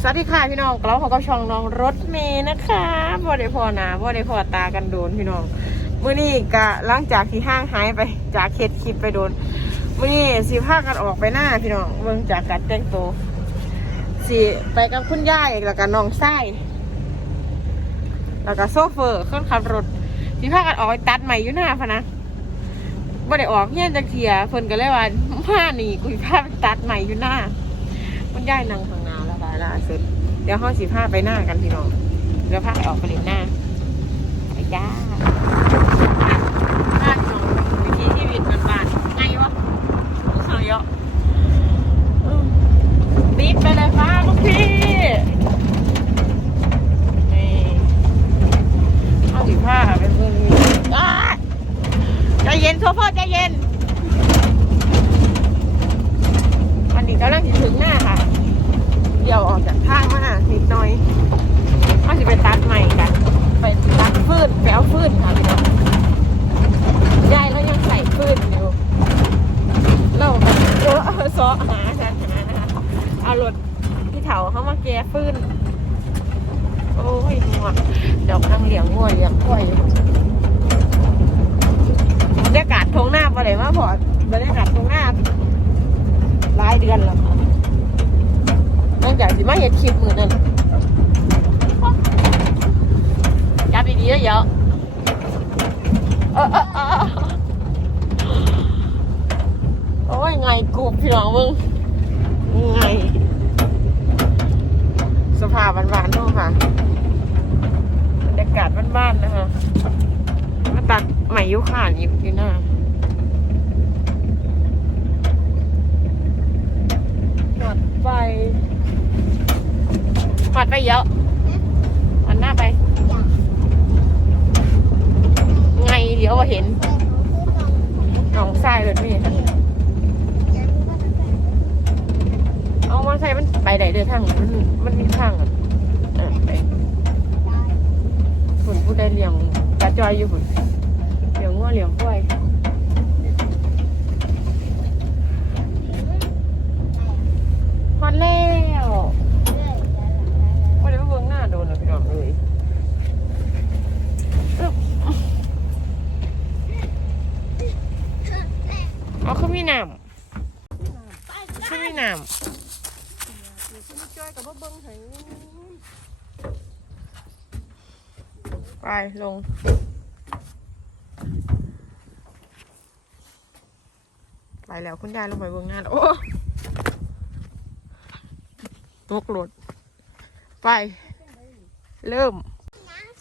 สวัสดีค่ะพี่น้องกลับพบกับช่องน้องรถเมย์นะคะบ่ได้พอหนาบ่ได้พอตากันโดนพี่น้องมื้อนี้กะหลังจากที่ห้างหายไปจากเขตคลิปไปโดนมื้อนี้สิพากันออกไปหน้าพี่น้องเบิ่งจากการแต่งตัวสิไปกับคุณย่ายแล้วก็น้องชายแล้วก็โซเฟอร์เคนขับรถสิพากันออกไปตัดใหม่อยู่หน้าพะนะ บ่ได้ออกเฮียนจักเทียเพิ่นก็เลยว่ามานี่กูสิพาไปตัดใหม่อยู่หน้า มันย้ายนางข้างนาแล้วบายล่าสุด เดี๋ยวเฮาสิพาไปหน้ากันพี่น้องเดี๋ยวพาไปออกไปเล่นหน้าไปจ้าบ้านพี่น้องวิถีชีวิตบ้านๆไงวะภูเขาเยอะบีบไปเลยฟ้าลูกพี่นี่เอาสิพาไปเบิ่งนี่อ้า ใจเย็นโซเฟอร์ใจเย็นนี้กำลังจะถึงหน้าค่ะ เดี๋ยวออกจากทางมานิดหน่อยเขาจะไปตัดใหม่กัน ไปตัดฟืนไปเอาฟืนค่ะพี่น้องยายแล้วยังใส่ฟืนอยู่เราแบบเออซอหาหาหาเอารถที่เถาเขามาแก้ฟืนโอ้ยงัวเดี๋ยวกำลังเลี้ยงงัวเลี้ยงกล้วยอยู่ บรรยากาศทงหน้าไปเลยมาพอบรรยากาศทงหน้าหลาย เดือนแล้วค่ะหลังจากที่มาเห็นคลิปมือนั่นจับดีๆเยอะเออเออเออโอ้ยไงกูพี่น้องมึงไง สภาพบ้านๆนู่นค่ะบรรยากาศบ้านๆนะคะมาตัดใหม่ยุคขานอยู่ที่หน้าหอดไปห อดไปเยอะหอดหน้าไป ไงเดี๋ยวว่าเห็นหนองทรายเลยนี่เอามาใส่มันไปไหนเดินทางมันมันมีทางอะไปฝุ่นผู้ได้เลี้ยงกระจอยอยู่ฝุ่นเหลียวงัวเหลียวกล้วยฮอดแล้วว่าเดี๋ยวมาเบิ่งหน้าโดนแล้วพี่น้องเอ้ยอึ๊บเอาขึ้นมีน้ำขึ้นมีน้ำไป ลง ไปแล้วคุณยายลงไปเบื้องหน้าแล้วโอ้ตกรถไป เริ่ม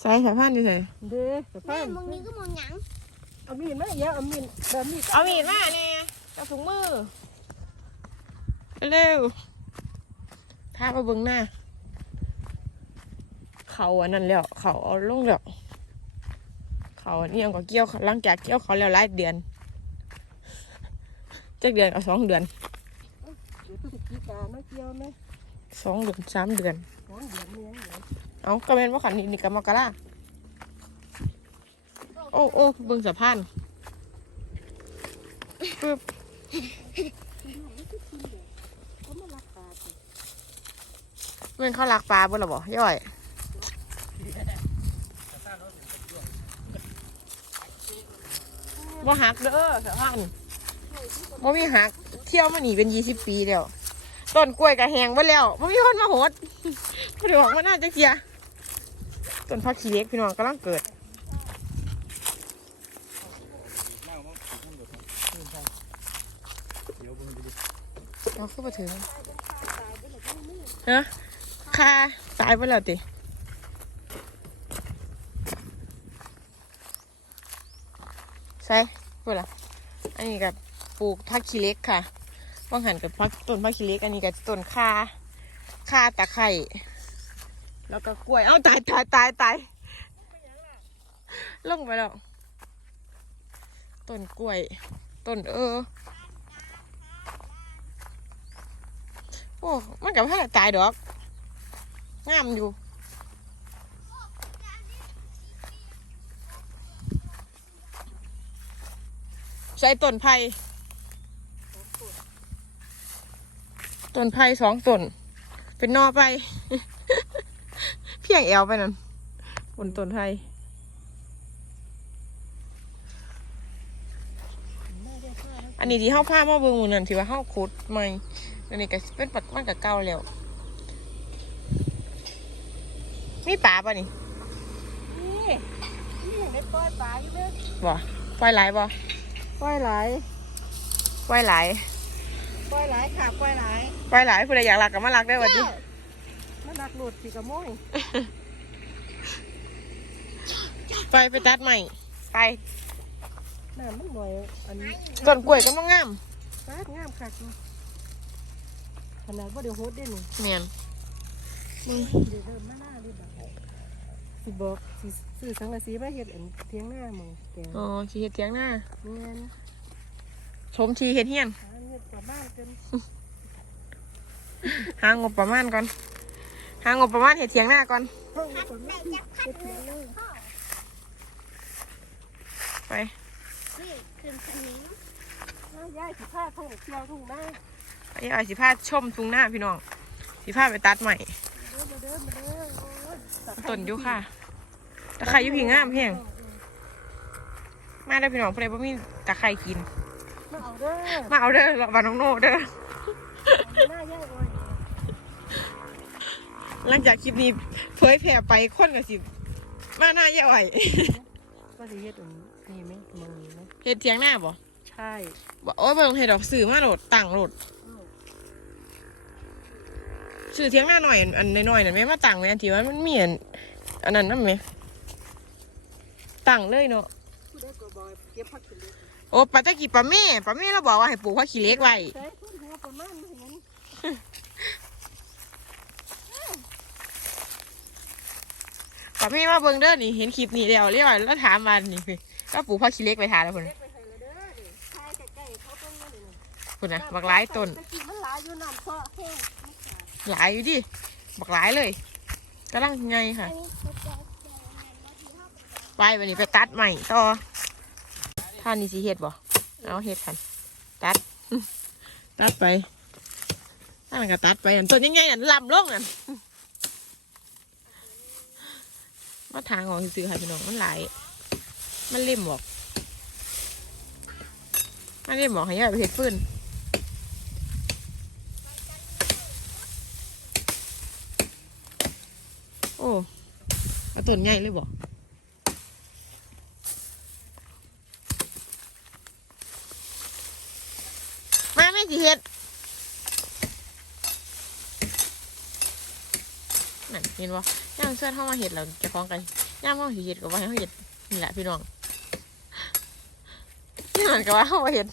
ใส่สายพานอยู่ไหนเด้สะแม่พานมึงนี้ก็มองหยังเอามีดมาเยอะเอามีดแบบมีดเอามีดมาเนี่ยเอาถุงมือ เร็วถ้ามาเบื้องหน้า เขาอันนั้นแล้ว เขาเอาลงแล้ว เขาอันนี้ยังก็เกี่ยวหลังจากเกี่ยวเขาแล้วหลายเดือนจักเดือนกับสองเดือนเดี๋ยวพฤศจิกาเนาะเกี่ยวไหมสองเดือนสามเดือนสองเดือนนี่ยังเหลือเอาก็เป็นว่าขันนี้นี่กับมกราโอ้โอ้เบิ่งสะพานปึ๊บเขามารักปลาสิเบิ่งเขาลักปลาเบิ่งหรอบ่ย่อย บ่หักเด้อสะพานบ่มีหัก เที่ยวมาหนีเป็นยี่สิบปีแล้วต้นกล้วยกระแหงไปแล้วบ่มีคนมาโหดบ่ได้ออกมาน่าจะเกียต้นพักขี้เล็กพี่น้องกำลังเกิดเราขึ้นมาถึงฮะคาตายไปแล้วติ ใช่เพื่อละอันนี้กับปลูกผักขี้เล็กค่ะว่างหันกับพักต้นผักขี้เล็ก อันนี้กับต้นคาคาตะไคร่แล้วก็กล้วย เอ้าตายตายตายตายลงไปแล้วต้นกล้วย ต้นเออ โอ้ มันกับผ้าตายดอก งามอยู่ ใช้ต้นไผ่ต้นไผ่สองต้น เป็นนอไป เพียงแอวไปนั่นบนต้นไผ่ไม่ได้ค่าแล้วอันนี้ที่เฮาพามาเบิ่งมื้อนั้นที่ว่าเฮาขุดใหม่อันนี้ก็เป็นปักมันก็เก่าแล้วมีปลาป่ะนี่นี่นี่ยังได้ปล่อยปลาอยู่เด้อบ่ปล่อยหลายบ่ ปล่อยหลายปล่อยหลายปล่อยหลายค่ะปล่อยหลายปล่อยหลายผู้ใดอยากรักก็มารักได้อวันนี้มันดักหลุดสีกระโมยไปไปตัดใหม่ ไปน้ำมันหน่อยอันนี้ต้นกล้วยก็มางามปลางามคักเนาะขนาดว่าเดี๋ยวโฮดได้หนึ่งแม่นมึงเดี๋ยวเริ่มมาหน้าดิบ่ สิบอกสิซื้อสังกะสีมาเฮ็ดอันเทียงหน้ามึงแกอ๋อสิเฮ็ดเถียงหน้าเงี้ยชมทีเฮ็ดเฮียน หาเงินกลับบ้านกันหางบประมาณก่อน หางบประมาณเฮ็ดเถียงหน้าก่อน ห้องกลับบ้านเฮ็ดเทียงหน้าไป นี่คือสนิมแล้วย้ายสิพาท่องเที่ยวทุ่งนาไปเอาสิพาชมทุ่งหน้าพี่น้อง สิพาไปตัดใหม่ เด้อมาเด้อมาเด้อโอ้ย ตะไคร้ต้นอยู่ค่ะตะไคร้อยู่พี่งามแพงมาได้อพี่น้องผู้ใดบ่มีตะไคร้กิน มาเอาเด้อมาเอาเด้อรอบานน้องโนเด้อเอาหน้าย่างอ้อยหลังจากคลิปนี้เผยแพร่ไปคนก็สิมาหน้าแย่อ่อยว่าสิเฮ็ดอันนี้ไหมมึงไหมเฮ็ดเถียงหน้าบ่ใช่บ่โอ้ยบ่ต้องเฮ็ดดอกซื้อมาโหลดตั้งโหลดซื้อเถียงหน้าหน่อยอันอันน้อยๆนั่นแม่มาตั้งไว้อันที่ว่ามันมีอัน อันนั้นนำแม่ตั้งเลยเนาะผู้ได้ก็บอกให้เก็บผักกินเล็กโอ้ปาตะกี้ป้าแม่ป้าแม่เราบอกว่าให้ปลูกผักขี้เหล็กไว้ประมาณนี้าแม่มาเบิ่งเด้อนี่เห็นคลิปนี้แล้วเรียกว่าแล้วถามมานี่คือก็ปลูกผักขี้เหล็กไปทานแล้วพุ่นเล็กไปให้ละเด้อนี่ชายใกล้ๆเขาต้องนั่นนี่พุ่นะบักหลายต้นตะกี้มันหลายอยู่น้ำเพาะแห้งมันขาดหลายอยู่ดิบักหลายเลย กำลังไงค่ะอันนี้เขาจะเจอในรถที่ห้องไปวันนี้ไปตัดใหม่ต่อท่านนี่สิเฮ็ดบ่เอาเฮ็ดกันตัด ตัดไปท่านนก็ตัดไปอันต้นยังไงอันลำลงอันมาทางออกซื้อๆค่ะพี่น้องมันหลายมันเล่มบอกมันเล่มบอกให้ยายไปเฮ็ดฟืน โอ้เอาต้นใหญ่เลยบอกมาไม่สิเฮ็ดนั่นเห็นบ่ย่างเสื้อเข้ามาเห็ดเราจะคล้องกันย่างเข้าสิเห็ดก็ว่าให้เขาเห็ดนี่แหละพี่น้องนี่มันก็ว่าเขามาเห็ด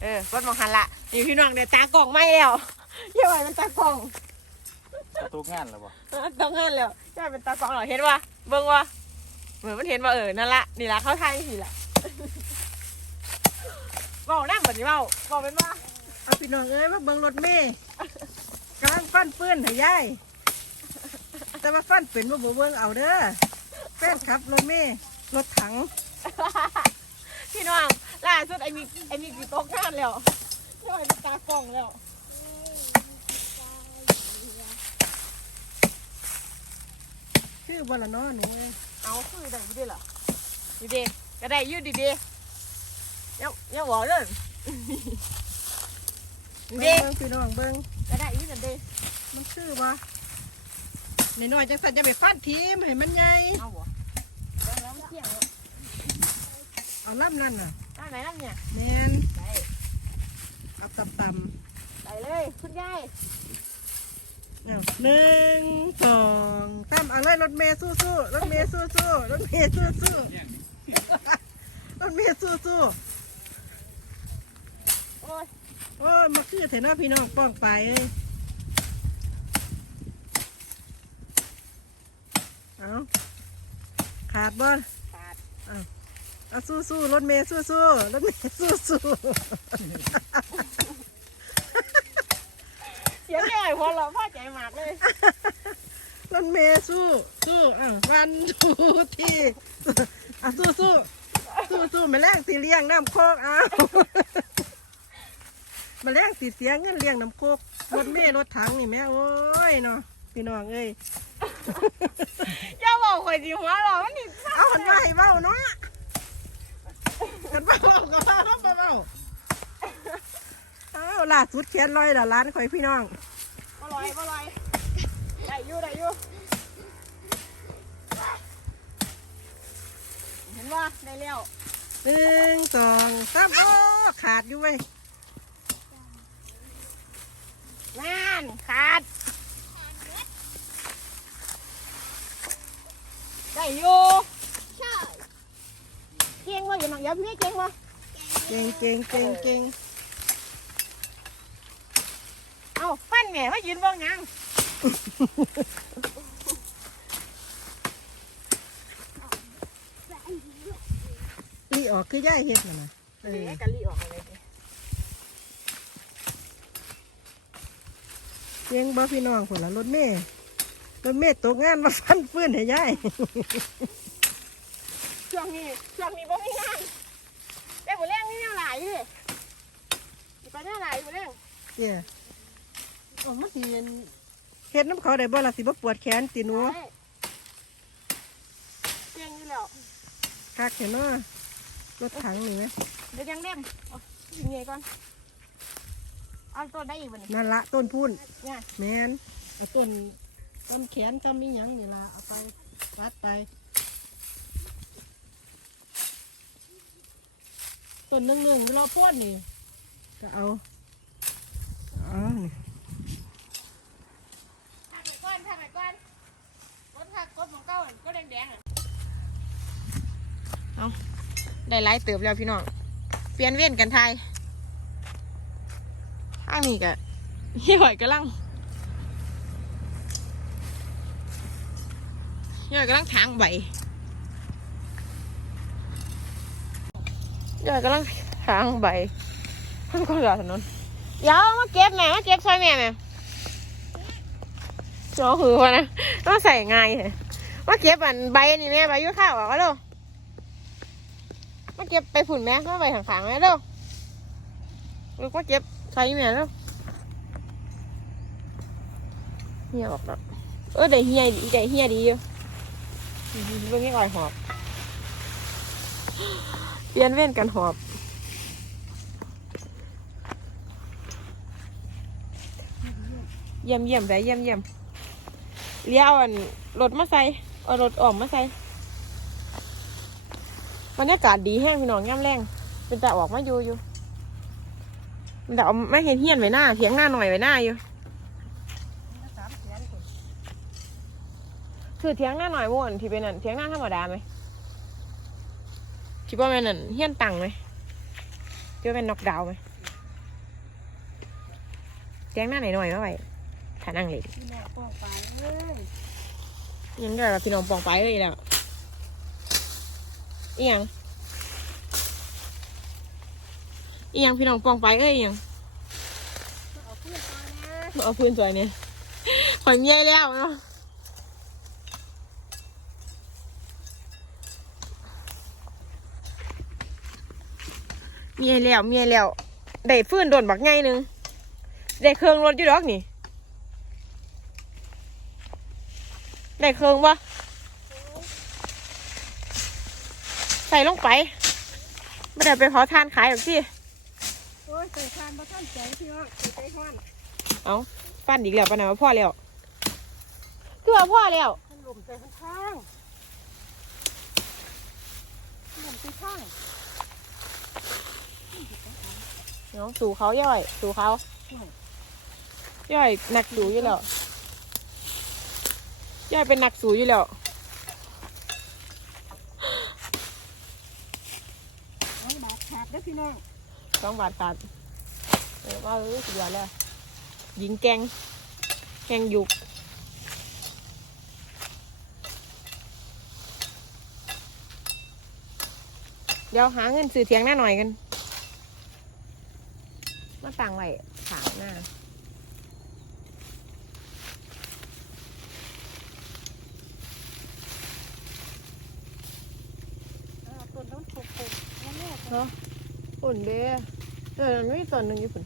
เออรถมองหันละนี่พี่น้องเดี๋ยวตากล่องไม่แล้วอย่าไหวมันตากล่อง ทุกงานแล้วบ่เออต้องหันแล้วอย่าเป็นตากล่องหรอเห็นวะเบิ่งวะเหมือนมันเห็นว่าเออนั่นละนี่ละเขาทายนี่ละเบานั่งแบบนี้เบาเบาเป็นว่าเอาพี่น้องเอ้ยมาเบิ่งรถเมย์กำลังฟันเปื้อนให้ยายแต่ว่าฟันเป็นว่าบ่เบิ่งเอาเด้อแฟนขับรถเมย์รถถัง พี่น้องล่าสุดไอ้มีไอ้มีกี่ตกงานแล้วย่อยเป็นตากล่องแล้ว ชื่อบ่ละเนาะนี่เอ้ยเอาคือได้อยูดีเหรอดีดีก็ได้อยูดีดียังยังบอกเลยดีเบิ่งพี่น้องเบิ่งก็ได้อยูดีมันชื่อบ่นน้อยๆจังสันจะไปฟันทีมให้มันใหญ่เอาบ่แล้วมันเที่ยงแล้วเอาลำนั่นน่ะได้ไหนนั่นเนี่ยแมนได้เอาต่ำได้เลย คุณยายๆ เอาหนึ่งสองสามเอาเลยรถเมย์สู้ๆรถเมย์สู้ๆรถเมย์สู้ๆรถเมย์สู้สู้โอ้ยโอ้ยมาคือเถอะนะพี่น้องป้องไปเอ้ยเอาขาดบ่ขาดเอาสู้ๆรถเมย์สู้ๆรถเมย์สู้เสียงใหญ่พอเราพ่อใจมากเลยๆรถเมย์สู้สู้อะวันทูที่อะสู้สู้สู้สู้แมลงสีเลี้ยงน้ำโคกเอาแมลงสีเสียเงินเลี้ยงน้ำโคกรถเมล์รถถังนี่แม่โอ้ยเนาะพี่น้องเอ้ยอย่าบอกข่อยสิหัวหรอกมันนี่เอาหันมาให้เบ้าเนาะกันเบ้าเบ้าก็เบ้าเบ้าเบ้าเอา ล่าสุดแขนลอยละล้านข่อยพี่น้องบ่ลอยบ่ลอยได้อยู่ได้อยู่เห็นว่าได้แล้วหนึ่งสองสามโอ้ขาดอยู่เว้ยงานขาดได้อยู่ใช่เก่งว่าอยู่หนังยับนี่เก่งว่าเก่งเก่งเก่งเก่ง เอ้าฟันแม่มายืนเบิ่งหยังนี่ออกคือย่ายเฮ็ดน่ะนะเออเด็กกะลีออกมาเลยสิเก่งบ่พี่น้องคนละรถเมล์รถเมล์ตกงานมาฟันฟื้นให้ย่ายช่วงนี้ช่วงนี้บ่มีงานแต่บ่แรงมีแนวหลายอยู่ดิสิไปแนวหลายบ่แรงเจ้ โอ้มันสิเฮ็ดน้ำเขาได้บ่ล่ะสิบ่ปวดแขนติหนูได้เก่งอยู่แล้วคักเห็นเนาะรถถังนี่ไหมเดี๋ยวยังเล่มเอายิงใหญ่ก่อนเอาตัวได้อีกบ่นี่นั่นละต้นพูนเนี่ย แมนเอาต้นต้นแขนก็มีหยังนี่ละเอาไปวัดไปต้นหนึ่งหนึ่งรอพ่นนี่ก็เอาเอานี่ ทำไปก่อนทำไปก่อนรถคักรถของเก็แดงๆอะเอาได้หลายเติบแล้วพี่น้อง เปลี่ยนเวียนกันไทยข้างนี้กะเฮียหอยกำลังเฮียหอยกำลังทางใบเฮียหอยกำลังทางใบมันก็เหลือถนนเดี๋ยวมาเก็บแม่มาเก็บซอยแม่แม่โจอหือวะนะต้องใส่ง่ายเลย มาเก็บอันใบนี่แม่ใบยุ่ข้าวอะก็เร็วมาเก็บไปผุ่นแม่มาใบข้างๆแม่เร็วลูกมาเก็บใส่แม่เร็วเฮียบอกแล้วเออได้เฮียดีได้เฮียดีอยู่เรื่องนี้ก่อยหอบ เปลี่ยนเว้นกันหอบเยี่ยมเยี่ยมไปเยี่ยมเยี่ยมเลี้ยวอันรถมาใส่ เอารถออกมาใส่บรรยากาศดีแห้งพี่น้องย่ำแรงเป็นแต่ออกมาอยู่อยู่เป็นแต่เอาไม่เห็นเฮียนไว้หน้าเถียงหน้าหน่อยไว้หน้าอยู่คือเถียงหน้าหน่อยม่วนที่เป็นอันเถียงหน้าธรรมดาไหมคิดว่าแม่นอันเฮียนตังไหมคิดว่าเป็นนอกดาวไหมเถียงหน้าหน่อยหน่อยมาไว้ถ้านั่งเลย ยังได้แบบพี่น้องปองไปเลยแล้วอีหยังอีหยังพี่น้องปองไปเอ้ยอีหยังเอาพื้นสวยเนี่ยหอยเมียแล้วเนาะเมียแล้วเมียแล้วได้ฟื้นโดนบักไงหนึงได้เครื่องรถอยู่ดอกนี่ ได้เครื่องปะใส่ลงไปไม่ได้ไปขอทานขายหรอกสิโอ้ยใส่ทานมาท่านแสงพี่น้องใส่ใจห้อนเอาปั้นอีกแล้วปะนะว่าพ่อแล้วคือว่าพ่อแล้วท่านลมใส่ข้างข้างลมใส่ข้างเนาะสู่เขาย่อย สู่เขาย่อยหนักสู่อยู่แล้ว ย่อยเป็นหนักสู่อยู่แล้วน้องบาดขาดเด้อพี่น้องสองบาทตัดเออว่าเออสุดยอดแล้วหญิงแกง แกงยุกเดี๋ยวหาเงินซื้อเทียงหน้าหน่อยกัน มาต่างไว้ขางหน้า อ่าต้นน้ำปกปก เนาะฝุ่นเด้เออมันมีต้นหนึ่งอยู่ฝุ่น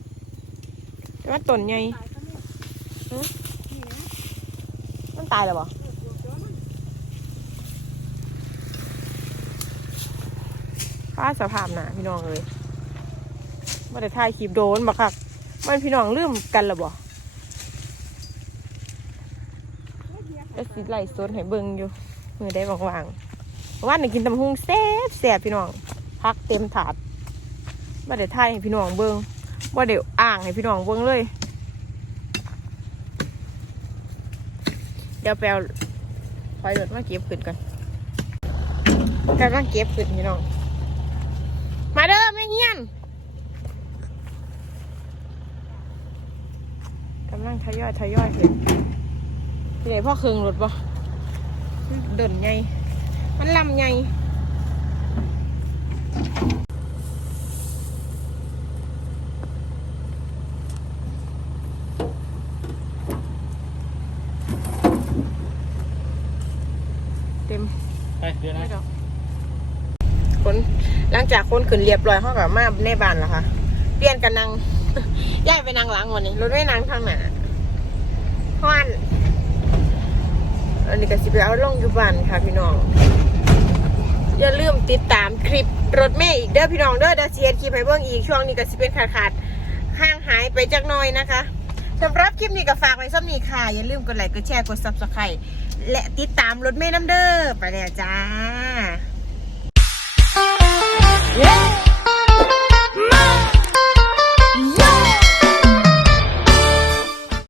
แต่ว่าต้นใหญ่ตายซะนี่ฮะนี่นะมันตายแล้วบ่เออปลูกตัวมันฟ้าสภาพหนาพี่น้องเลยมาแต่ถ่ายคลิปโดนบักคักมันพี่น้องลืมกันแล้วบ่ก็สิไล่โซนให้เบิ่งอยู่มือได้ว่างๆวันนี้กินตำหุงแซ่บแซ่บพี่น้อง พักเต็มถาดมาได้ถ่ายให้พี่น้องเบิ่งว่าเดี๋ยวอ่างให้พี่น้องเบิ่งเลย เดี๋ยวไปเอาไฟรถมาเก็บขึ้นกันกำลังเก็บขึ้นพี่น้อง มาเด้อไม่เงียนกำลังทยอยทยอยเห็นที่ไหนพ่อเคืองรถบ่เดินไงมันลำไง เต็มไปเดี๋ยวนะคนหลังจากคนขึ้นเรียบร้อยเขากับมาในบ้านแล้วค่ะเปลี่ยนกันนั่งย้ายไปนั่งหลังวันนี้รถไม่นั่งข้างหน้าเพราะอันอันนี้ก็สิไปเอาลงอยู่บ้านค่ะพี่น้อง อย่าลืมติดตามคลิปรถเมย์อีกเด้อพี่น้องเด้อเดี๋ยวเสียคลิปให้เบิ่งอีกช่วงนี้ก็สิเป็นขาดขาดห่างหายไปจักหน่อยนะคะสำหรับคลิปนี้ก็ฝากไว้ซ้ำนี้ค่ะ อย่าลืมกดไลค์กดแชร์กดซับสไครต์และติดตามรถเมย์น้ำเด้อไปแล้วจ้า Yeah.